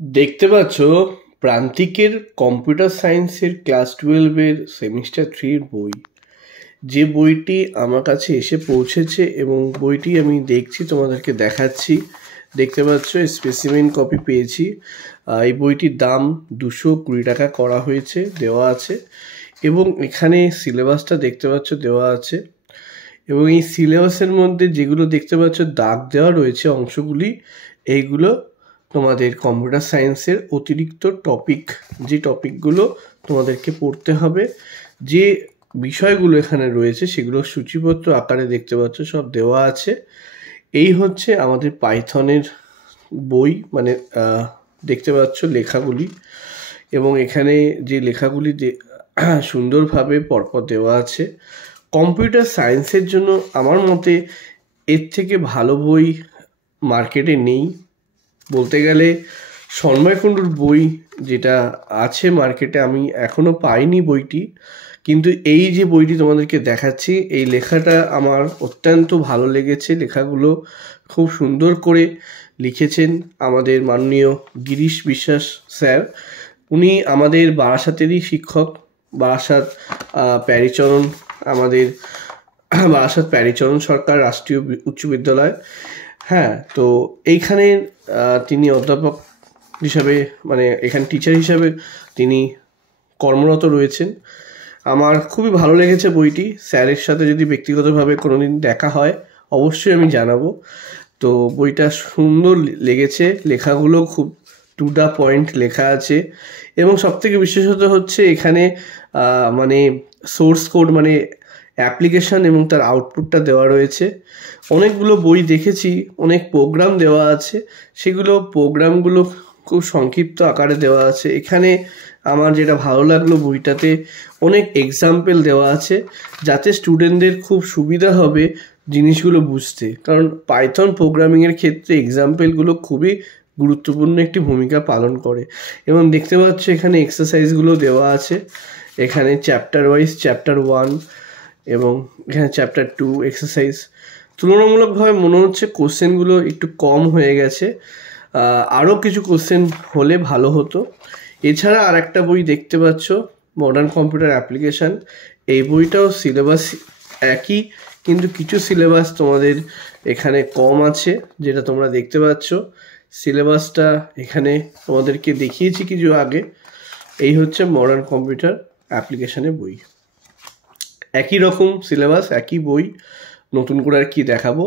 দেখতে পাচ্ছ প্রান্তিকের কম্পিউটার সায়েন্সের ক্লাস 12-এর সেমিস্টার 3-র বই। যে বইটি আমার কাছে এসে পৌঁছেছে এবং বইটি আমি দেখছি, তোমাদেরকে দেখাচ্ছি। দেখতে পাচ্ছ স্পেসিমেন কপি পেয়েছি। এই বইটির দাম 220 টাকা করা হয়েছে, দেওয়া আছে। এবং এখানে সিলেবাসটা দেখতে পাচ্ছ দেওয়া আছে। এবং এই সিলেবাসের মধ্যে যেগুলো দেখতে পাচ্ছ দাগ দেওয়া রয়েছে অংশগুলি, এইগুলো তোমাদের কম্পিউটার সায়েন্সের অতিরিক্ত টপিক, যে টপিকগুলো তোমাদেরকে পড়তে হবে, যে বিষয়গুলো এখানে রয়েছে সেগুলো সূচিপত্র আকারে দেখতে পাচ্ছ সব দেওয়া আছে। এই হচ্ছে আমাদের পাইথনের বই, মানে দেখতে পাচ্ছ লেখাগুলি, এবং এখানে যে লেখাগুলি সুন্দরভাবে পরপর দেওয়া আছে। কম্পিউটার সায়েন্সের জন্য আমার মতে এর থেকে ভালো বই মার্কেটে নেই। বলতে গেলে সন্ময় কুণ্ডুর বই যেটা আছে মার্কেটে, আমি এখনও পাইনি বইটি, কিন্তু এই যে বইটি তোমাদেরকে দেখাচ্ছি, এই লেখাটা আমার অত্যন্ত ভালো লেগেছে। লেখাগুলো খুব সুন্দর করে লিখেছেন আমাদের মাননীয় গিরিশ বিশ্বাস স্যার। উনি আমাদের বারাসাতেরই শিক্ষক, বারাসাত প্যারীচরণ, আমাদের বারাসাত প্যারীচরণ সরকার রাষ্ট্রীয় উচ্চ বিদ্যালয়। হ্যাঁ, তো এইখানে তিনি অধ্যাপক হিসাবে, মানে এখানে টিচার হিসাবে তিনি কর্মরত রয়েছেন। আমার খুবই ভালো লেগেছে বইটি। স্যারের সাথে যদি ব্যক্তিগতভাবে কোনোদিন দেখা হয় অবশ্যই আমি জানাবো। তো বইটা সুন্দর লেগেছে, লেখাগুলো খুব টু দ্য পয়েন্ট লেখা আছে। এবং সবথেকে বিশেষত হচ্ছে এখানে মানে সোর্স কোড, মানে অ্যাপ্লিকেশান এবং তার আউটপুটটা দেওয়া রয়েছে। অনেকগুলো বই দেখেছি, অনেক প্রোগ্রাম দেওয়া আছে, সেগুলো প্রোগ্রামগুলো খুব সংক্ষিপ্ত আকারে দেওয়া আছে। এখানে আমার যেটা ভালো লাগলো, বইটাতে অনেক এক্সাম্পল দেওয়া আছে, যাতে স্টুডেন্টদের খুব সুবিধা হবে জিনিসগুলো বুঝতে। কারণ পাইথন প্রোগ্রামিংয়ের ক্ষেত্রে এক্সাম্পলগুলো খুবই গুরুত্বপূর্ণ একটি ভূমিকা পালন করে। এবং দেখতে পাচ্ছ এখানে এক্সারসাইজগুলো দেওয়া আছে। এখানে চ্যাপ্টার ওয়াইজ চ্যাপ্টার 1 এবং এখানে চ্যাপ্টার 2 এক্সারসাইজ। তুলনামূলকভাবে মনে হচ্ছে কোশ্চেনগুলো একটু কম হয়ে গেছে, আরও কিছু কোশ্চেন হলে ভালো হতো। এছাড়া আর একটা বই দেখতে পাচ্ছ, মডার্ন কম্পিউটার অ্যাপ্লিকেশান। এই বইটাও সিলেবাস একই, কিন্তু কিছু সিলেবাস তোমাদের এখানে কম আছে, যেটা তোমরা দেখতে পাচ্ছ। সিলেবাসটা এখানে তোমাদেরকে দেখিয়েছি কিছু আগে। এই হচ্ছে মডার্ন কম্পিউটার অ্যাপ্লিকেশানের বই। একই রকম সিলেবাস, একই বই, নতুন করে আর কি দেখাবো।